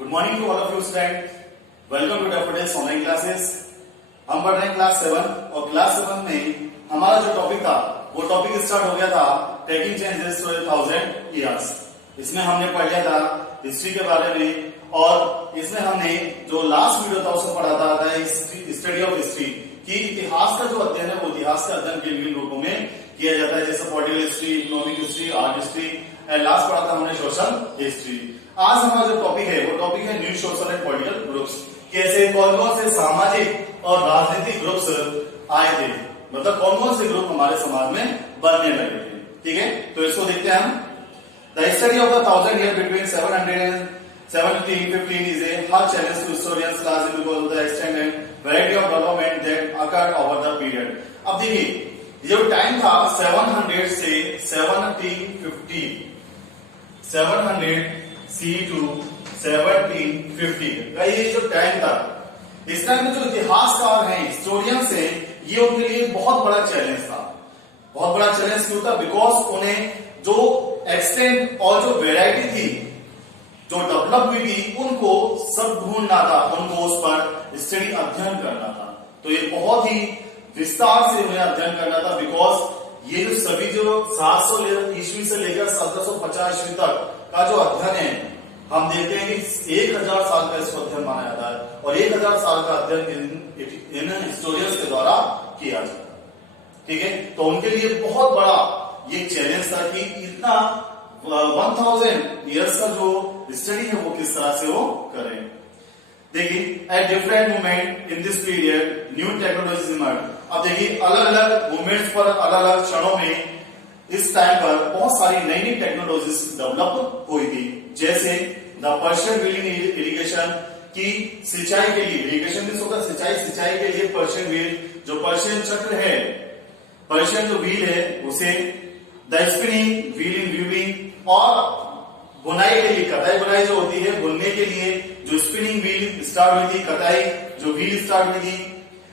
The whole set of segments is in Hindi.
Good morning to all of you student. Welcome to Daffodils online classes. हम पढ़ रहे हैं क्लास 7 और क्लास 7 में हमारा जो टॉपिक था वो टॉपिक स्टार्ट हो गया था ट्रैकिंग चेंजेस 12,000 ईयर्स। इसमें हमने पढ़ लिया था हिस्ट्री के बारे में और इसमें हमने जो लास्ट वीडियो था उसमें पढ़ा था स्टडी ऑफ हिस्ट्री कि इतिहास का जो अध्ययन है वो इतिहास का अध्ययन विभिन्न रूपों में किया जाता है, जैसे political history, economic history, art history and last पढ़ा था हमने सोशल हिस्ट्री। आज हमारा जो टॉपिक है वो टॉपिक है new social and political groups. कैसे कौन कौन से सामाजिक और राजनीतिक ग्रुप्स आए थे, मतलब कौन कौन से ग्रुप हमारे समाज में बनने लगे थे। ठीक है, तो इसको देखते हैं हम। The study of the 1000 year between 700 and 1715 is a hard challenge to historians largely because of the extent and variety of development that occurred over the period। अब देखिए ये जो टाइम था 700 से 1750, 700 सी टू 1750 का ये जो टाइम था, इस टाइम में जो इतिहासकार हैं, हिस्टोरियंस हैं, ये उनके लिए बहुत बड़ा चैलेंज था। बहुत बड़ा चैलेंज क्यों था? बिकॉज उन्हें जो एक्सटेंट और जो वेराइटी थी जो डेवलप हुई थी उनको सब ढूंढना था, उनको उस पर स्टडी अध्ययन करना था। तो ये बहुत ही विस्तार से उन्हें अध्ययन करना था, बिकॉज ये जो सभी जो 700 ईस्वी से लेकर 1750 ईस्वी तक का जो अध्ययन है, हम देखते हैं कि 1000 साल का इसको अध्ययन माना जाता है और 1000 साल का अध्ययन इन हिस्टोरियंस के द्वारा किया जाता है। ठीक है, तो उनके लिए बहुत बड़ा ये चैलेंज था कि इतना 1000 ईयर्स का जो स्टडी है वो किस तरह से वो करें। देखिए, at different moment in this period new technology emerge. अब देखिए अलग अलग मोमेंट्स पर अलग अलग क्षणों में इस टाइम पर बहुत सारी नई नई टेक्नोलॉजीज डेवलप हुई थी, जैसे द पर्शियन व्हील इरिगेशन की सिंचाई के लिए, इरिगेशन मींस होता है सिंचाई के लिए पर्शियन व्हील, जो पर्शियन चक्र है, पर्शियन जो व्हील है उसे, the spinning wheel in weaving, और बुनाई के लिए कताई बुनाई जो होती है बुनने के लिए जो स्पिनिंग व्हील स्टार्ट हुई थी, कताई जो व्हील स्टार्ट हुई थी,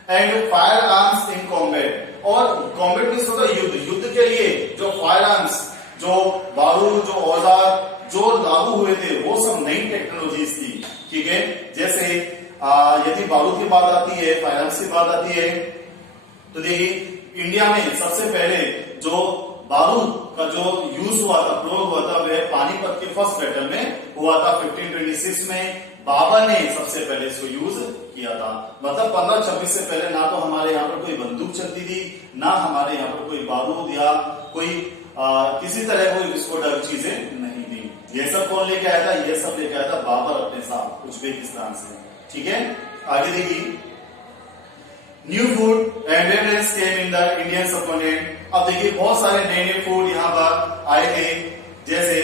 and fire arms in combat, और कॉम्बैट मींस होता है युद्ध के लिए जो फायर आर्म्स, जो बारूद, जो औजार जो लागू हुए थे वो सब नई टेक्नोलॉजीज थी। ठीक है, जैसे यदि बारूद की बात आती है, फायर आर्म्स की बात आती है, तो देखिए इंडिया में सबसे पहले जो बारूद का जो यूज हुआ था, प्रयोग हुआ था, वह पानीपत के फर्स्ट बैटल में हुआ था 1526 में। बाबर ने सबसे पहले इसको यूज किया था, मतलब 1526 से पहले ना तो हमारे यहाँ पर कोई बंदूक चलती थी, ना हमारे यहाँ पर कोई बारूद या कोई किसी तरह कोई विस्फोटक चीजें नहीं थी। ये सब कौन लेके आया था? ये सब लेके आया था बाबर अपने साथ उज्बेकिस्तान से। ठीक है, आगे देखिए, new food and beverages came in the Indian subcontinent. अब देखिए बहुत सारे नए नए फूड यहाँ पर आए थे, जैसे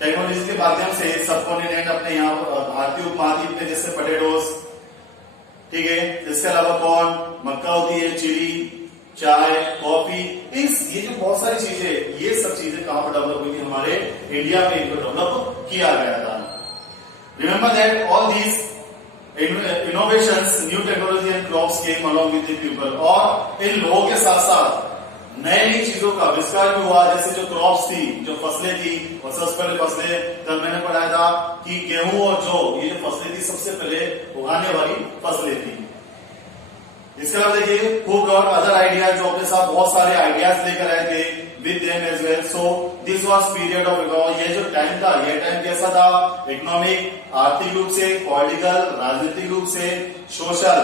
टेक्नोलॉजी के माध्यम से सबकॉन्टिनेंट अपने यहाँ भारतीय उपमहाद्वीप में, जैसे पोटैटोस, ठीक है, इसके अलावा कॉर्न, मक्का होती है, चिली, चाय, कॉफी, ये जो बहुत सारी चीजें, ये सब चीजें कहां पर डेवलप हुई थी? हमारे इंडिया में इनको डेवलप किया गया था। Remember that all these innovations, new technology and crops came along with the people, और इन लोगों के साथ साथ नई नई चीजों का आविष्कार भी हुआ, जैसे जो क्रॉप्स थी, जो फसलें थी, और सबसे पहले फसलें तब मैंने पढ़ाया था कि गेहूं और जौ, ये जो फसलें थी सबसे पहले उगाने वाली फसलें थी। इसके अलावा देखिए हु ब्रॉट अदर आइडियाज, जो अपने साथ बहुत सारे आइडियाज लेकर आए थे with them as well. So this was period of economy. ये जो टाइम था, ये टाइम कैसा था? इकोनॉमिक, आर्थिक रूप से, पॉलिटिकल, राजनीतिक रूप से, सोशल,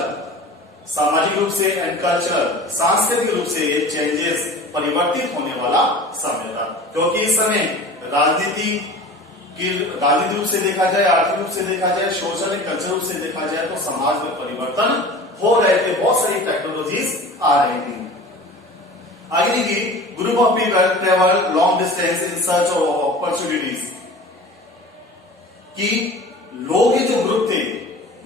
सामाजिक रूप से, एंड कल्चरल, सांस्कृतिक रूप से ये चेंजेस, परिवर्तित होने वाला समय था, क्योंकि इस समय राजनीतिक रूप से देखा जाए, आर्थिक रूप से देखा जाए, सोशल एंड कल्चरल रूप से देखा जाए तो समाज में परिवर्तन हो रहे थे, बहुत सारी टेक्नोलॉजीज आ रही थी। आगे देखिए, group of people travel long distance in search of opportunities, कि लोग ये जो ग्रुप थे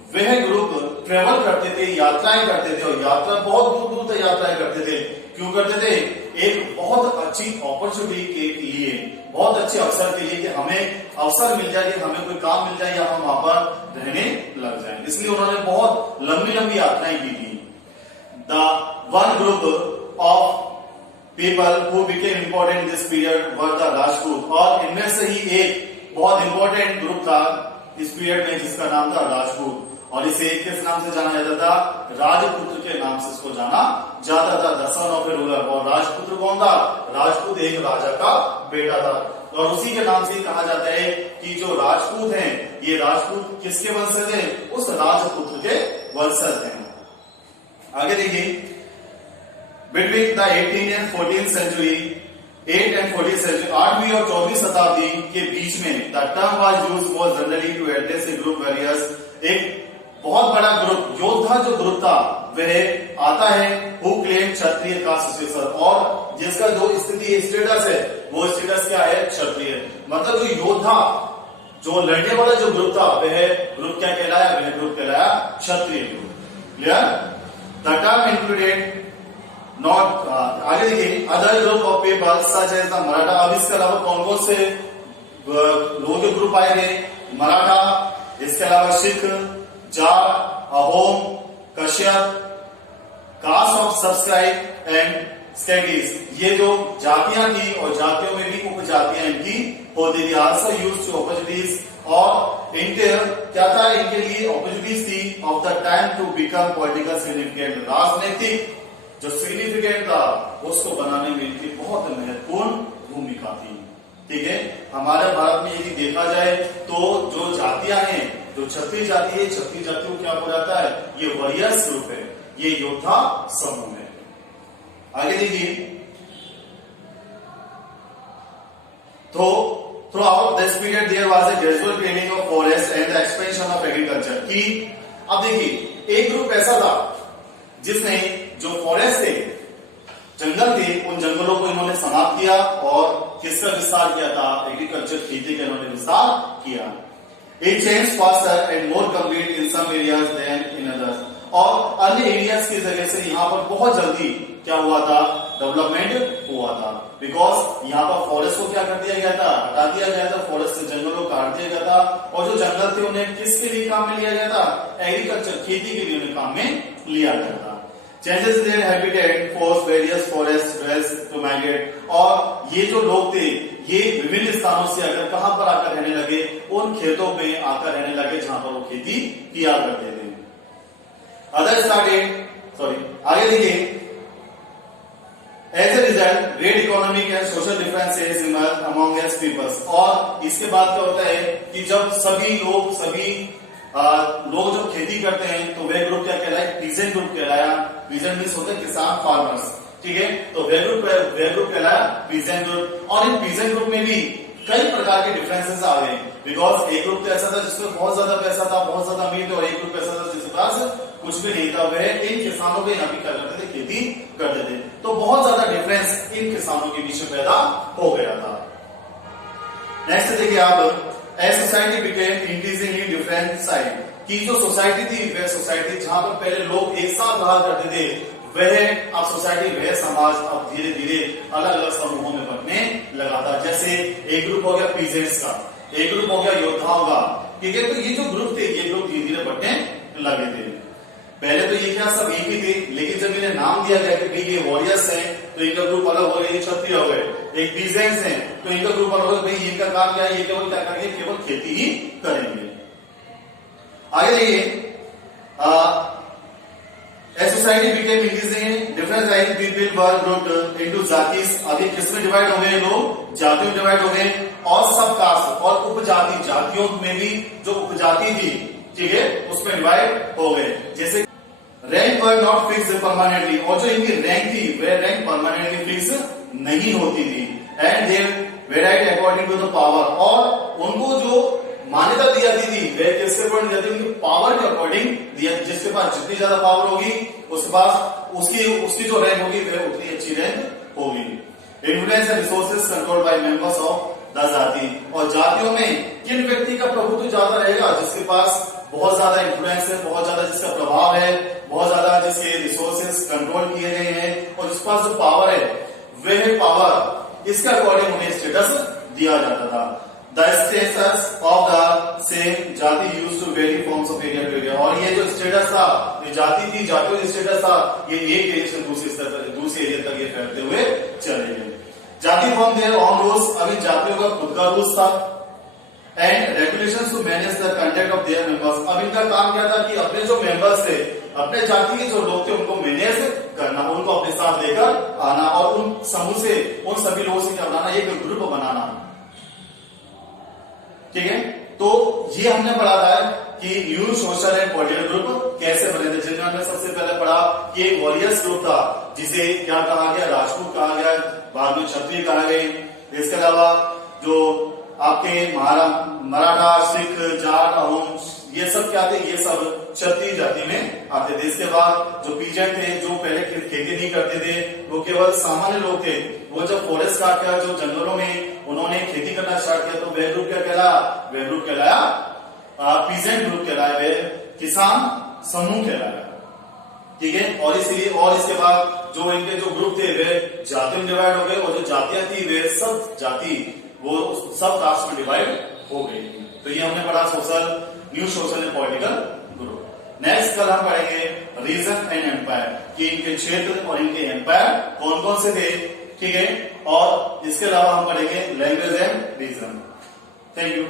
वह ग्रुप ट्रेवल करते थे, यात्राएं करते थे, और यात्रा बहुत दूर दूर तक यात्राएं करते थे। क्यों करते थे? एक बहुत अच्छी अपॉर्चुनिटी के लिए, बहुत अच्छे अवसर के लिए, कि हमें अवसर मिल जाए, कि हमें कोई काम मिल जाए या हम वहां पर रहने लग जाए, इसलिए उन्होंने बहुत लंबी लंबी यात्राएं की थी। The one group of people who became important this period were the Rajput, और इनमें से ही एक बहुत इंपॉर्टेंट ग्रुप था इस पीरियड में, जिसका नाम था राजपूत, और इसे किस नाम से जाना जाता था? राजपुत्र के नाम से इसको जाना जाता था, the son of A ruler. और राजपुत्र कौन था? राजपूत एक राजा का बेटा था, और उसी के नाम से ही कहा जाता है कि जो राजपूत हैं, ये राजपूत किसके वंशज हैं? उस राजपुत्र के वंशज हैं। आगे देखिए, between the 18th and 14th century, 8 and 14th century, 8वीं और 14वीं शताब्दी के बीच में the term was used more generally to address a group various. एक बहुत बड़ा ग्रुप, योद्धा जो ग्रुप था वह आता है हु क्लेम क्षत्रिय का सुसेसर, और जिसका जो स्थिति स्टेटस है वो स्टेटस क्या है? क्षत्रिय। मतलब जो योद्धा, जो लड़ने वाला जो ग्रुप था वह ग्रुप क्या कहलाया? वह ग्रुप कहलाया Kshatriya group. Clear? The term included not, आगे देखिए, other group of people such as the Maratha. अब इसके अलावा कौन कौन से लोगों के ग्रुप आएंगे? मराठा, इसके अलावा Sikh, Jat, Ahom, Kashyap, caste of subscribe and studies. ये जो जातियां थी, और जातियों में भी उपजातियां इनकी होती थी। आल्सो यूज्ड टू अपॉर्चुनिटीज, और इनके क्या था? इनके लिए अपॉर्चुनिटीज थी of the time to become political significant. राजनीतिक जो सिग्निफिकेंट था उसको बनाने में इनकी बहुत महत्वपूर्ण भूमिका थी। ठीक है, हमारे भारत में यदि देखा जाए तो जो जातियां हैं, जो क्षत्रिय जाति है, क्षत्रिय जाति को क्या बोला जाता है? ये वॉरियर्स ग्रुप है, ये योद्धा समूह है। आगे देखिए, तो throughout this period there was a gradual clearing of forest and the expansion of agriculture। कि अब देखिए, एक ग्रुप ऐसा था जिसने जो फॉरेस्ट थे, जंगल थे, उन जंगलों को इन्होंने समाप्त किया और किसका विस्तार किया था? एग्रीकल्चर, खेती का इन्होंने विस्तार किया। It changed faster and more complete in some areas than in others। और अन्य एरियाज की जगह से यहाँ पर बहुत जल्दी क्या हुआ था? डेवलपमेंट हुआ था। बिकॉज यहाँ पर फॉरेस्ट को क्या कर दिया गया था? हटा दिया गया था, फॉरेस्ट से जंगलों को काट दिया गया था, और जो जंगल थे उन्हें किसके लिए काम में लिया गया था? एग्रीकल्चर, खेती के लिए उन्हें काम में लिया गया था। Changes in their habitat forced various forest dwellers to migrate। और ये जो लोग थे, ये विभिन्न स्थानों से अगर कहां पर आकर रहने लगे? उन खेतों में आकर रहने लगे जहां पर वो खेती किया करते थे। अदर स्टार्टेड, सॉरी आगे देखिए, as a result great economic and social differences emerge among us peoples. और इसके बाद क्या होता है कि जब सभी लोग जब खेती करते हैं तो वह ग्रुप क्या कहलाया? पीजेंट ग्रुप कहलाया। पीजेंट मींस होते हैं किसान, फार्मर्स। ठीक है, तो वह ग्रुप कहलाया पीजेंट ग्रुप। और इन पीजेंट ग्रुप में भी कई प्रकार के डिफरेंसेस आ गए। बिकॉज एक ग्रुप तो ऐसा था जिसमें बहुत ज्यादा पैसा था, बहुत ज्यादा अमीर थे, और एक ग्रुप ऐसा था जिसके पास कुछ भी नहीं था, वह इन किसानों के यहाँ भी क्या करते थे? खेती करते थे। तो बहुत ज्यादा डिफरेंस इन किसानों के बीच में पैदा हो गया था। नेक्स्ट देखिए आप, as society became increasingly different side. की जो सोसाइटी थी, वह सोसाइटी जहां पर पहले लोग एक साथ रहा करते थे, वह अब सोसाइटी, वह समाज अब धीरे धीरे अलग अलग समूहों में बंटने लगा था। जैसे एक ग्रुप हो गया पीजेंट्स का, एक ग्रुप हो गया योद्धाओं का। ठीक है, तो ये जो ग्रुप थे, ये ग्रुप धीरे धीरे बंटने लगे थे। पहले तो ये क्या सब एक ही थे, लेकिन जब इन्हें नाम दिया गया कि ये वॉरियर्स हैं, तो इनका ग्रुप अलग हो गया, ये क्षत्रिय हो गए। एक पीजेंट्स हैं तो इनका ग्रुप अलग हो गया, भाई इनका काम क्या है? ये केवल क्या करेंगे? केवल खेती ही करेंगे। आगे देखिए, as society became increasingly different type people were grouped into जातिस। अभी किसमें डिवाइड हो गए? लोग जातियों में डिवाइड हो गए, और सब कास्ट और उपजाति, जातियों में भी जो उपजाति थी, ठीक है, उसमें डिवाइड हो गए। जैसे rank were not fix permanently, और जो इनकी रैंक थी वह रैंक परमानेंटली फिक्स नहीं होती थी। And they varied according to the power, और उनको जो मान्यता दी जाती थी वह किसके अकॉर्डिंग जाती थी? पावर के अकॉर्डिंग दिया। जिसके पास जितनी ज्यादा पावर होगी उसके पास उसकी जो रैंक होगी वह उतनी अच्छी रैंक होगी। Influence and resources controlled by members of the जाति। और जातियों में किन व्यक्ति का प्रभुत्व ज्यादा रहेगा? जिसके पास बहुत ज्यादा इन्फ्लुएंस है, बहुत ज्यादा जिसका प्रभाव है, बहुत ज्यादा जिसके रिसोर्सेज कंट्रोल किए गए हैं, और जिसके पास जो पावर है वह पावर, इसके अकॉर्डिंग उन्हें स्टेटस दिया जाता था। The status of the same जाति used to vary forms of area to area। और ये जो स्टेटस था, ये जाति थी, जातियों का स्टेटस था, ये एक एरिया से दूसरे एरिया तक ये फैलते हुए चले गए। जाति फॉर्म देयर ऑन रूल्स। अभी जातियों का खुद का रूल्स था, and regulations to manage the content of their members. अब इनका काम क्या था कि अपने जो मेंबर्स थे, अपने जाति के जो लोग थे, उनको मैनेज करना, उनको अपने साथ लेकर आना और उन समूह से, उन सभी लोगों से क्या बनाना, एक ग्रुप बनाना। ठीक है, तो ये हमने पढ़ा था कि new social and political group कैसे बने थे, जिनमें हमने सबसे पहले पढ़ा कि एक वॉरियर्स ग्रुप था जिसे क्या कहा गया, राजपूत कहा गया, बाद में क्षत्रिय कहा गए। इसके अलावा जो आपके मराठा, सिख, जाट, अहोम, ये सब क्या थे, ये सब क्षत्रिय जाति में आते थे। इसके बाद जो पीजेंट थे, जो पहले खेती नहीं करते थे, वो केवल सामान्य लोग थे, वो जब फॉरेस्ट काट कर जो जंगलों में उन्होंने खेती करना स्टार्ट किया, तो वह ग्रुप क्या कहलाया, वह ग्रुप कहलाया पीजेंट ग्रुप कहलाया, वह किसान समूह कहलाया। ठीक है, और इसलिए और इसके बाद जो इनके जो ग्रुप थे वे जाति में डिवाइड हो गए, और जो जातियां थी वे सब जाति वो सब कास्ट में डिवाइड हो गई। तो ये हमने पढ़ा social, new social and political group. Next कल हम पढ़ेंगे रीजन एंड एम्पायर, कि इनके क्षेत्र और इनके एम्पायर कौन कौन से थे। ठीक है, और इसके अलावा हम पढ़ेंगे language and region. Thank you.